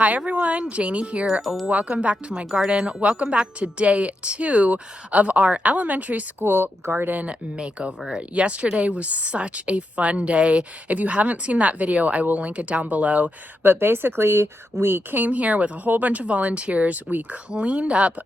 Hi everyone, Janie here. Welcome back to my garden. Welcome back to day 2 of our elementary school garden makeover. Yesterday was such a fun day. If you haven't seen that video, I will link it down below. But basically, we came here with a whole bunch of volunteers. We cleaned up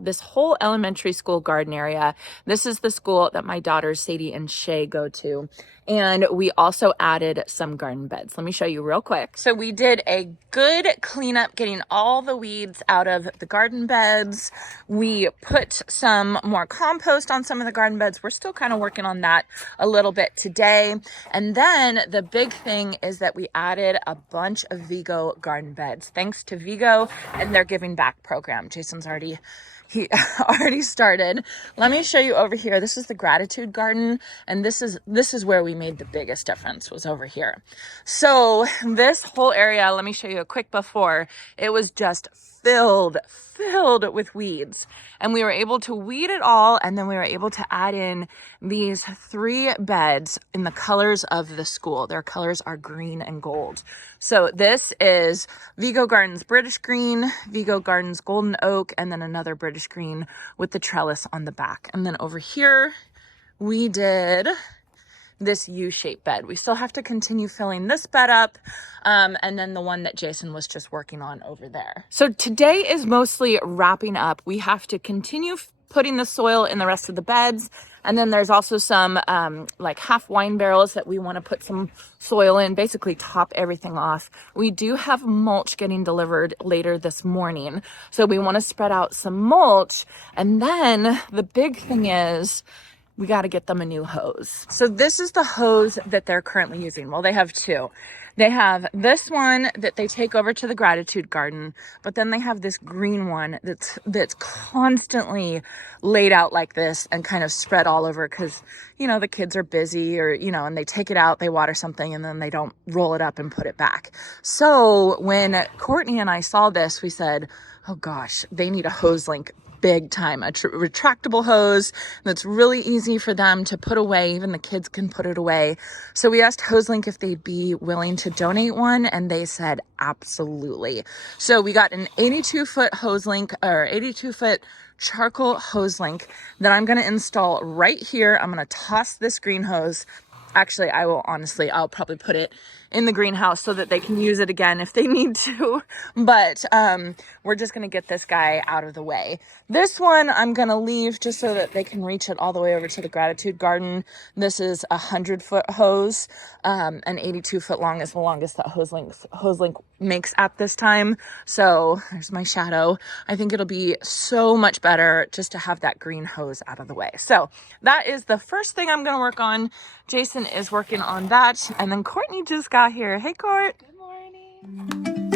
this whole elementary school garden area. This is the school that my daughters Sadie and Shay go to. And we also added some garden beds. Let me show you real quick. So we did a good cleanup, getting all the weeds out of the garden beds. We put some more compost on some of the garden beds. We're still kind of working on that a little bit today. And then the big thing is that we added a bunch of Vego garden beds, thanks to Vego and their giving back program. Jason's already started. Let me show you over here. This is the gratitude garden, and this is where we made the biggest difference, was over here. So this whole area, let me show you a quick before. It was just filled with weeds, and we were able to weed it all, and then we were able to add in these 3 beds in the colors of the school. Their colors are green and gold. So this is Vego Gardens British Green, Vego Gardens Golden Oak, and then another British Green with the trellis on the back. And then over here we did this U-shaped bed. We still have to continue filling this bed up, and then the one that Jason was just working on over there. So today is mostly wrapping up. We have to continue putting the soil in the rest of the beds, and then there's also some like half wine barrels that we want to put some soil in, basically top everything off. We do have mulch getting delivered later this morning, so we want to spread out some mulch. And then the big thing is, we got to get them a new hose. So this is the hose that they're currently using. Well, they have 2. They have this one that they take over to the gratitude garden, but then they have this green one that's constantly laid out like this and kind of spread all over because, the kids are busy, or, and they take it out, they water something, and then they don't roll it up and put it back. So when Courtney and I saw this, we said, oh gosh, they need a Hoselink big time, a retractable hose that's really easy for them to put away. Even the kids can put it away. So we asked Hoselink if they'd be willing to donate one, and they said absolutely. So we got an 82-foot Hoselink, or 82-foot charcoal Hoselink that I'm going to install right here. I'm going to toss this green hose. Actually, I'll probably put it in the greenhouse so that they can use it again if they need to. But we're just going to get this guy out of the way. This one I'm going to leave just so that they can reach it all the way over to the gratitude garden. This is a 100-foot hose, and 82-foot long is the longest that Hoselink makes at this time. So there's my shadow. I think it'll be so much better just to have that green hose out of the way. So that is the first thing I'm going to work on. Jason is working on that, and then Courtney just got here. Hey, Court. Good morning.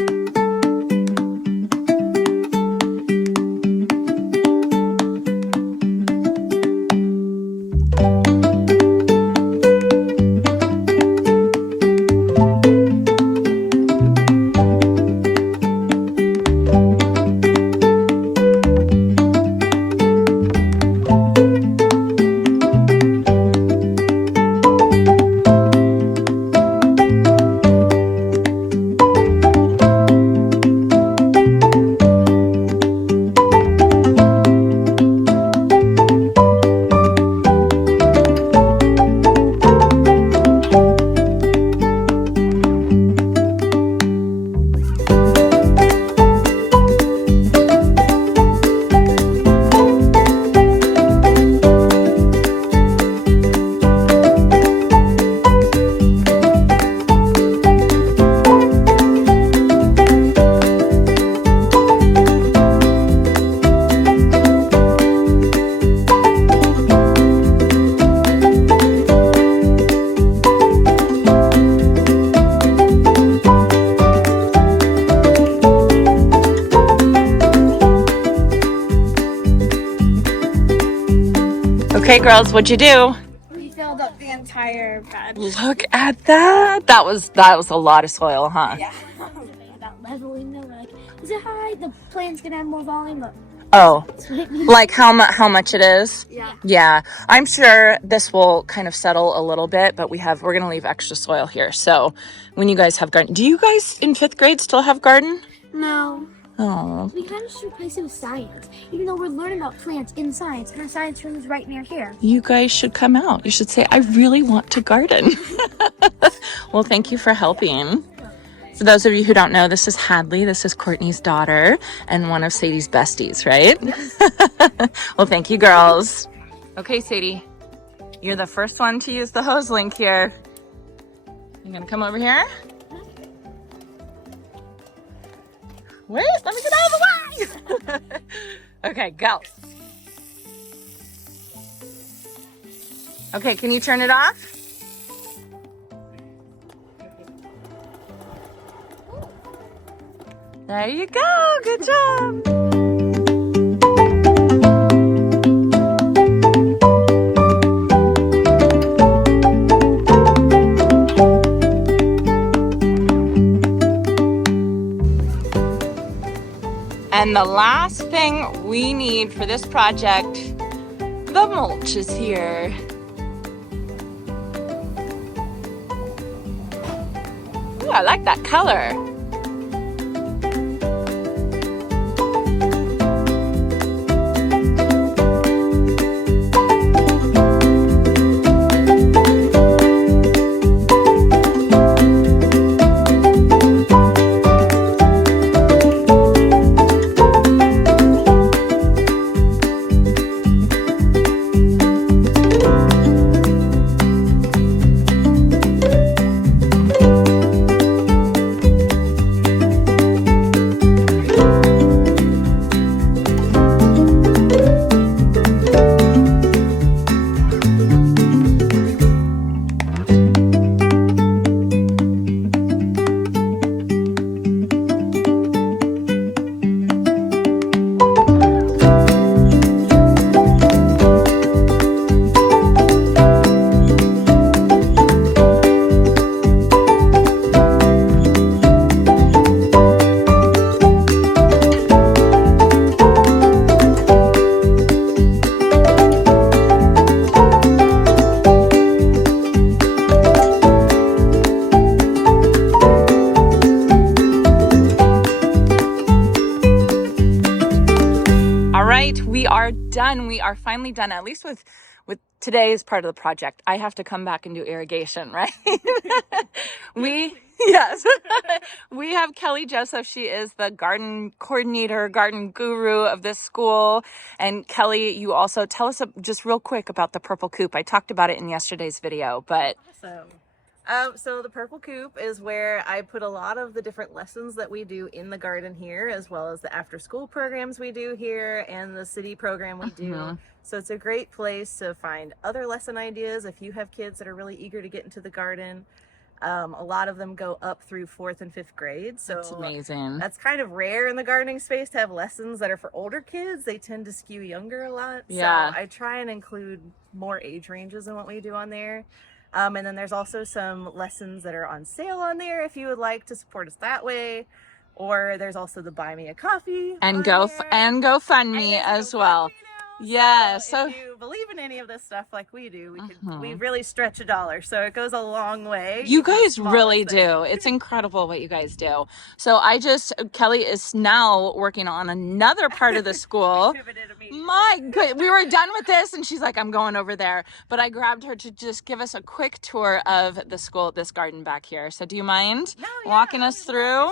Okay, girls, what'd you do? We filled up the entire bed. Look at that. That was a lot of soil, huh? Yeah. About leveling them. Like, is it high? The plant's gonna have more volume. But Oh, like how much it is? yeah. Yeah, I'm sure this will kind of settle a little bit, but we're gonna leave extra soil here. So when you guys have garden, do you guys in 5th grade still have garden? No. Oh. We kind of should replace it with science, even though we're learning about plants in science, and our science room is right near here. You guys should come out. You should say, I really want to garden. Well, thank you for helping. For those of you who don't know, this is Hadley. This is Courtney's daughter and one of Sadie's besties, right? Well, thank you, girls. Okay, Sadie, you're the first one to use the Hoselink here. You gonna come over here? Wait, let me get out of the way. Okay, go. Okay, can you turn it off? There you go. Good job. And the last thing we need for this project, the mulch is here. Ooh, I like that color. We are done. We are finally done, at least with today's part of the project. I have to come back and do irrigation, right? Yes. We have Kelly Joseph. She is the garden coordinator, garden guru of this school. And Kelly, you also tell us just real quick about the purple coop. I talked about it in yesterday's video, but Awesome. So the purple coop is where I put a lot of the different lessons that we do in the garden here, as well as the after school programs we do here and the city program we do. So it's a great place to find other lesson ideas if you have kids that are really eager to get into the garden. A lot of them go up through 4th and 5th grade. So that's amazing. That's kind of rare in the gardening space to have lessons that are for older kids. They tend to skew younger a lot. Yeah. So I try and include more age ranges in what we do on there. And then there's also some lessons that are on sale on there if you would like to support us that way. Or there's also the Buy Me a Coffee and GoFundMe as well. Yes. So if you believe in any of this stuff like we do, we really stretch $1, so it goes a long way. You guys really do. It's incredible what you guys do. So Kelly is now working on another part of the school. My good, we were done with this and she's like, I'm going over there. But I grabbed her to just give us a quick tour of the school, this garden back here. So do you mind walking us through?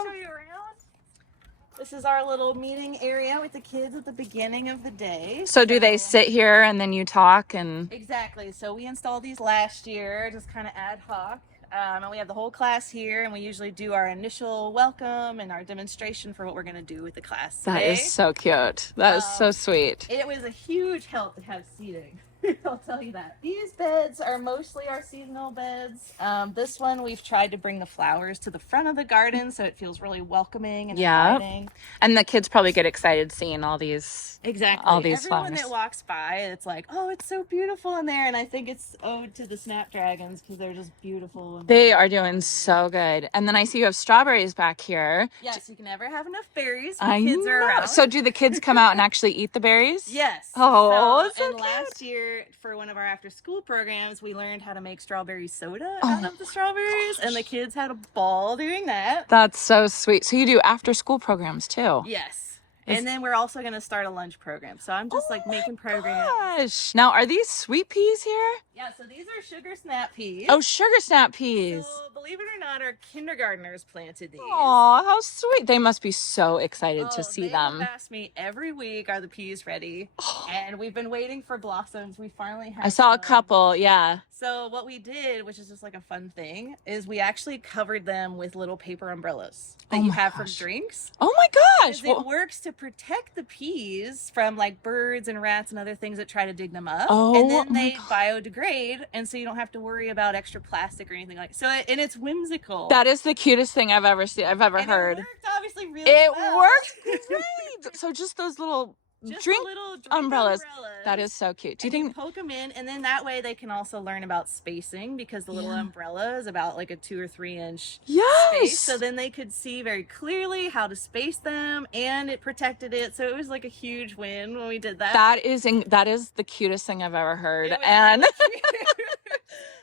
This is our little meeting area with the kids at the beginning of the day. So do they sit here and then you talk and? Exactly. So we installed these last year, just kind of ad hoc. And we have the whole class here, and we usually do our initial welcome and our demonstration for what we're going to do with the class today. That is so cute. That is so sweet. It was a huge help to have seating. I'll tell you that. These beds are mostly our seasonal beds. This one, we've tried to bring the flowers to the front of the garden so it feels really welcoming and inviting. And the kids probably get excited seeing all these Everyone flowers. that walks by, it's like, oh, it's so beautiful in there. And I think it's owed to the snapdragons because they're just beautiful. They are doing so good. And then I see you have strawberries back here. Yes, you can never have enough berries when kids are around. So do the kids come out and actually eat the berries? Yes. Oh, so and cute. last year for one of our after school programs, we learned how to make strawberry soda out of the strawberries, and the kids had a ball doing that. That's so sweet. So you do after school programs too? Yes. And then we're also going to start a lunch program. So I'm just like making programs. Gosh. Now, are these sweet peas here? Yeah, so these are sugar snap peas. Oh, sugar snap peas. So believe it or not, our kindergartners planted these. Aw, how sweet. They must be so excited to see them. They ask me every week, are the peas ready? And we've been waiting for blossoms. We finally have I saw a some. couple, yeah. So what we did, which is just like a fun thing, is we actually covered them with little paper umbrellas that you have from drinks. Oh my gosh. It works to protect the peas from like birds and rats and other things that try to dig them up. Oh, and then they biodegrade, and so you don't have to worry about extra plastic or anything like that. So and it's whimsical. That is the cutest thing I've ever seen. I've ever heard. It worked obviously really well. It worked great. So just those little drink umbrellas. That is so cute. Do you think poke them in, and then that way they can also learn about spacing, because the little umbrella is about like a 2 or 3 inch space. So then they could see very clearly how to space them, and it protected it. So it was like a huge win when we did that. That is the cutest thing I've ever heard. And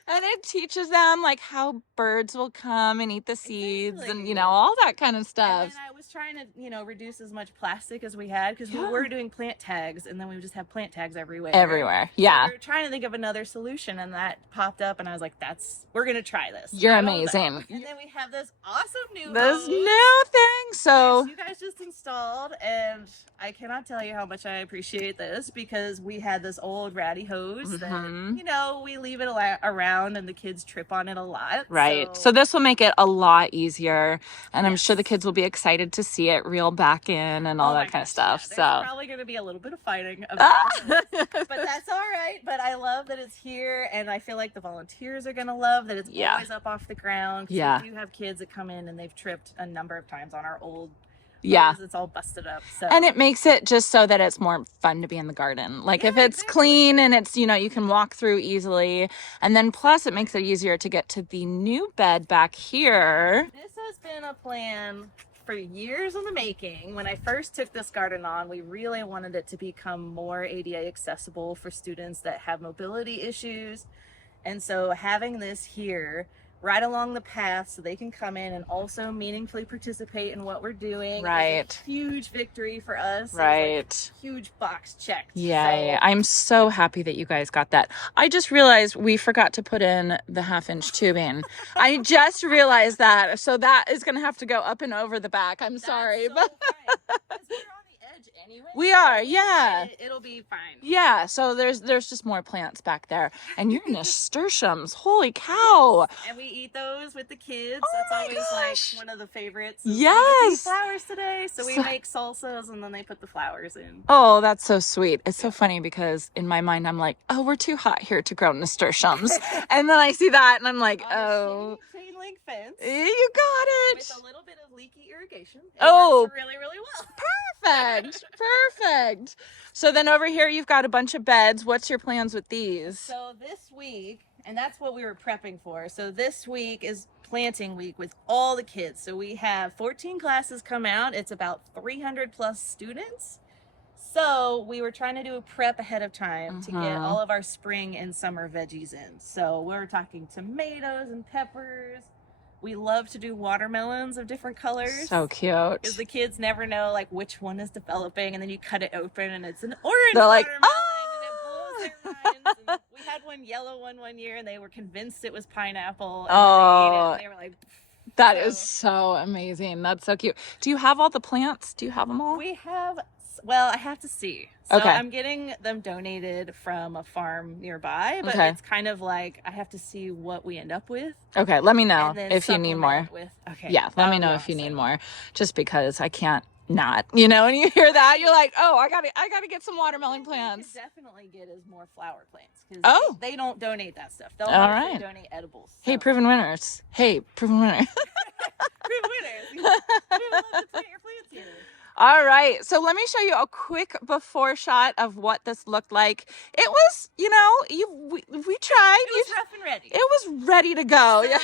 and it teaches them like how birds will come and eat the seeds and, you know, all that kind of stuff. And then I was trying to, you know, reduce as much plastic as we had, because we were doing plant tags, and then we would just have plant tags everywhere. Yeah. So we were trying to think of another solution, and that popped up, and I was like, we're going to try this. You're amazing. And then we have this awesome new thing. So you guys just installed, and I cannot tell you how much I appreciate this, because we had this old ratty hose that, you know, we leave it around and the kids trip on it a lot. Right. So this will make it a lot easier, and I'm sure the kids will be excited to see it reel back in and all that kind of stuff. Yeah. So there's probably going to be a little bit of fighting about it, but that's all right. But I love that it's here, and I feel like the volunteers are going to love that it's always up off the ground. Yeah. You have kids that come in and they've tripped a number of times on our old it's all busted up. So. And it makes it just so that it's more fun to be in the garden. Like if it's clean and it's, you know, you can walk through easily. And then plus it makes it easier to get to the new bed back here. This has been a plan for years in the making. When I first took this garden on, we really wanted it to become more ADA accessible for students that have mobility issues. And so having this here right along the path, so they can come in and also meaningfully participate in what we're doing. Right. Is a huge victory for us. Right. It's like huge box checked. Yeah. I'm so happy that you guys got that. I just realized we forgot to put in the 1/2-inch tubing. I just realized that. So that is going to have to go up and over the back. I'm sorry. So but anyway, we are, yeah. It'll be fine. Yeah, so there's just more plants back there, and your nasturtiums, holy cow! And we eat those with the kids. Oh That's my always gosh. like one of the favorites. Yes, flowers today, so we make salsas, and then they put the flowers in. Oh, that's so sweet. It's so funny because in my mind I'm like, oh, we're too hot here to grow nasturtiums, and then I see that and I'm like, oh. Chain link fence. You got it. With a little bit of leaky irrigation. It works really, really well. Perfect. So then over here you've got a bunch of beds. What's your plans with these? So this week, and that's what we were prepping for. So this week is planting week with all the kids. So we have 14 classes come out. It's about 300 plus students. So we were trying to do a prep ahead of time to get all of our spring and summer veggies in. So we're talking tomatoes and peppers. We love to do watermelons of different colors. So cute. Because the kids never know like which one is developing, and then you cut it open and it's an orange They're like, watermelon, and it blows their minds. And we had one yellow one year, and they were convinced it was pineapple. And they ate it, and they were like, that is so amazing. That's so cute. Do you have all the plants? Do you have them all? We have. Well, I have to see. So I'm getting them donated from a farm nearby, but it's kind of like I have to see what we end up with. Okay, let me know if you need more. Let me know if you need more. Just because I can't not, you know, when you hear that, you're like, oh, I gotta get some watermelon plants. What we definitely get is more flower plants, because they don't donate that stuff. They'll donate edibles. So. Hey, proven winners. Proven winners. We would love to plant your plants here. All right. So let me show you a quick before shot of what this looked like. It was, we tried. It was rough and ready. It was ready to go. So, Yeah.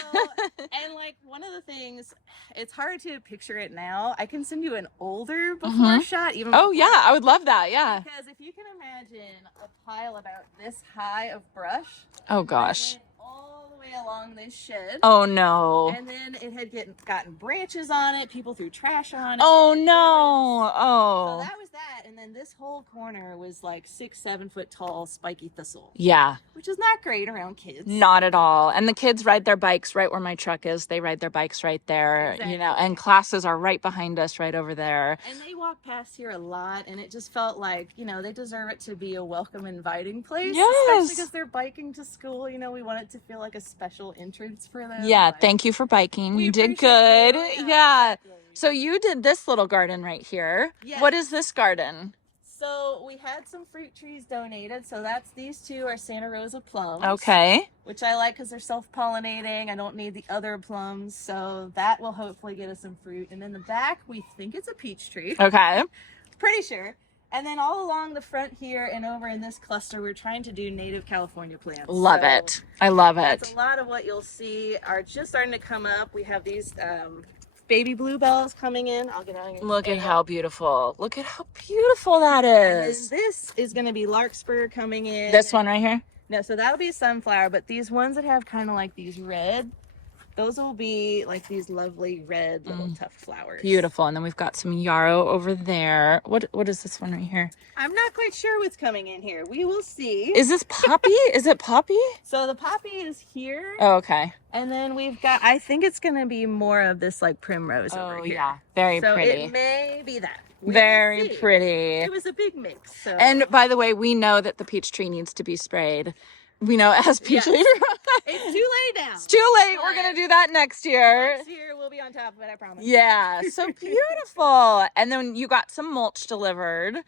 and like one of the things, it's hard to picture it now. I can send you an older before shot. Even Oh, before yeah. I would love that. Yeah. Because if you can imagine a pile about this high of brush. Oh, gosh. All the way along this shed. Oh, no. And then it had gotten branches on it. People threw trash on it. Oh, no. Oh. So that was that. And then this whole corner was like 6-7 foot tall spiky thistle. Yeah. Which is not great around kids. Not at all. And the kids ride their bikes right where my truck is. They ride their bikes right there, and classes are right behind us right over there. And they walk past here a lot, and it just felt like, they deserve it to be a welcome, inviting place. Yes. Especially because they're biking to school. We want it to feel like a special entrance for them. Yeah, thank you for biking. You did good. Yeah. So you did this little garden right here. Yes. What is this garden? So we had some fruit trees donated. So these two are Santa Rosa plums. Okay. Which I like because they're self-pollinating. I don't need the other plums. So that will hopefully get us some fruit. And in the back, we think it's a peach tree. Okay. Pretty sure. And then all along the front here and over in this cluster, we're trying to do native California plants. Love it. I love it. That's a lot of what you'll see are just starting to come up. We have these baby bluebells coming in. I'll get out here. Look at how beautiful. Look at how beautiful that is. And this is going to be larkspur coming in. This one right here? No, so that'll be a sunflower, but these ones that have kind of like these red, those will be like these lovely red little tuft flowers. Beautiful. And then we've got some yarrow over there. What is this one right here? I'm not quite sure what's coming in here. We will see. Is this poppy? Is it poppy? So the poppy is here. Oh, okay. And then we've got, I think it's going to be more of this like primrose over here. Yeah. Very pretty. So it may be that. Very pretty. It was a big mix. So. And by the way, we know that the peach tree needs to be sprayed. We know it has peach leaf. It's too late now. It's too late. We're going to do that next year. Next year we'll be on top of it, I promise. Yeah, so beautiful. And then you got some mulch delivered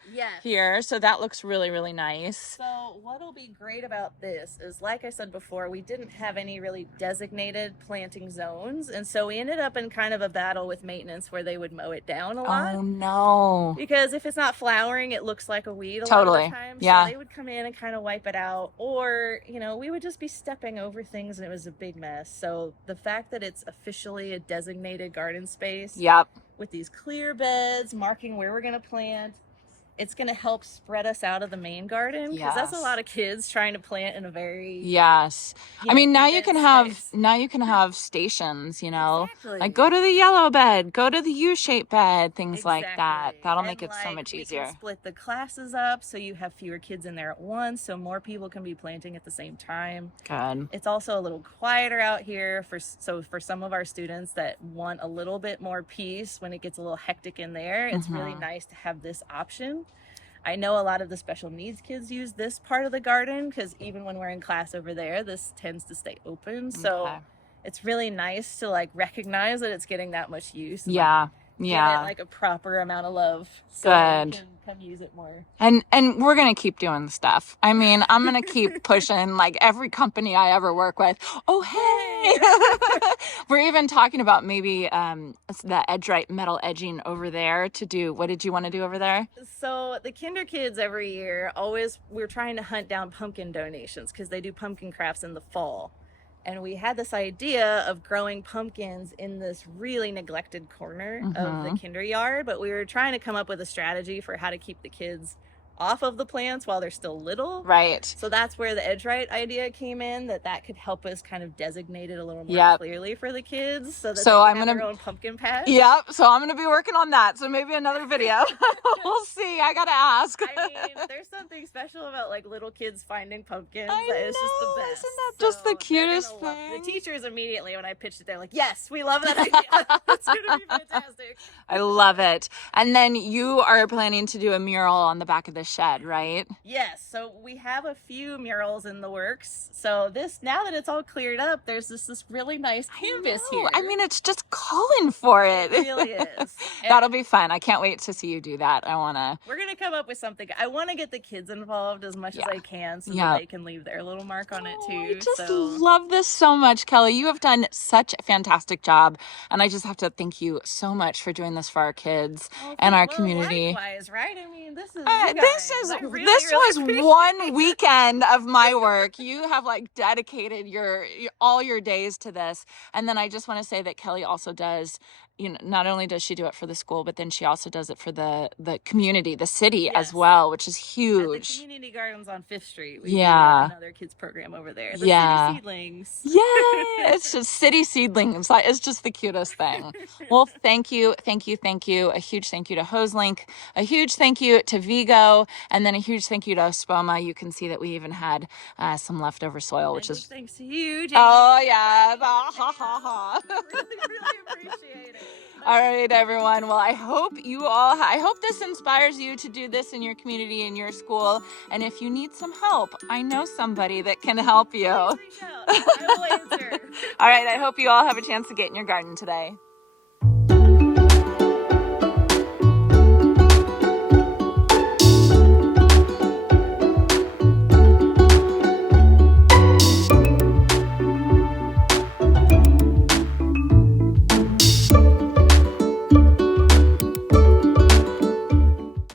here. So that looks really, really nice. So what'll be great about this is, like I said before, we didn't have any really designated planting zones. And so we ended up in kind of a battle with maintenance where they would mow it down a lot. Oh, no. Because if it's not flowering, it looks like a weed a Totally. lot of the time. Yeah. So they would come in and kind of wipe it out. Or, we would just be stepping over things and it was a big mess. So the fact that it's officially a designated garden space with these clear beds marking where we're going to plant, it's going to help spread us out of the main garden, because that's a lot of kids trying to plant in a very I mean, now you can have stations, Exactly. like go to the yellow bed, go to the U-shaped bed, things like that. That'll make it so much easier. We can split the classes up so you have fewer kids in there at once, so more people can be planting at the same time. Good. It's also a little quieter out here for some of our students that want a little bit more peace when it gets a little hectic in there. It's really nice to have this option. I know a lot of the special needs kids use this part of the garden because even when we're in class over there, this tends to stay open. So it's really nice to like recognize that it's getting that much use. Give it like a proper amount of love. So Good. You can come use it more. And we're going to keep doing stuff. I mean, I'm going to keep pushing like every company I ever work with. Oh, hey. We're even talking about maybe the edge-right metal edging over there to do. What did you want to do over there? So the kinder kids every year, we're trying to hunt down pumpkin donations because they do pumpkin crafts in the fall. And we had this idea of growing pumpkins in this really neglected corner of the kinder yard, but we were trying to come up with a strategy for how to keep the kids off of the plants while they're still little. Right. So that's where the edge right idea came in, that could help us kind of designate it a little more clearly for the kids so that they can have their own pumpkin patch. Yep. So I'm going to be working on that. So maybe another video. We'll see. I got to ask. I mean, there's something special about like little kids finding pumpkins. I that is just the know. best. Isn't that just the cutest thing? The teachers immediately, when I pitched it, they're like, yes, we love that idea. It's going to be fantastic. I love it. And then you are planning to do a mural on the back of the shed, right? Yes, so we have a few murals in the works. So now that it's all cleared up, there's this really nice canvas here. I mean, it's just calling for it. It really is. That'll be fun. I can't wait to see you do that. We're gonna come up with something. I want to get the kids involved as much as I can, so that they can leave their little mark on it too. I just love this so much, Kelly. You have done such a fantastic job, and I just have to thank you so much for doing this for our kids and our community. Likewise, right? I mean, this was one weekend of my work. You have like dedicated all your days to this, and then I just want to say that Kelly also does. You know, not only does she do it for the school, but then she also does it for the community, the city as well, which is huge. At the community gardens on 5th Street. We do another kids program over there. The City Seedlings. Yeah, it's just City Seedlings. It's just the cutest thing. Well, thank you. A huge thank you to Hoselink. A huge thank you to Vego, and then a huge thank you to Spoma. You can see that we even had some leftover soil, which is thanks to you, Janey. Oh yeah, ha ha ha. Really appreciate it. All right, everyone. Well, I hope this inspires you to do this in your community, in your school. And if you need some help, I know somebody that can help you. I will answer. All right. I hope you all have a chance to get in your garden today.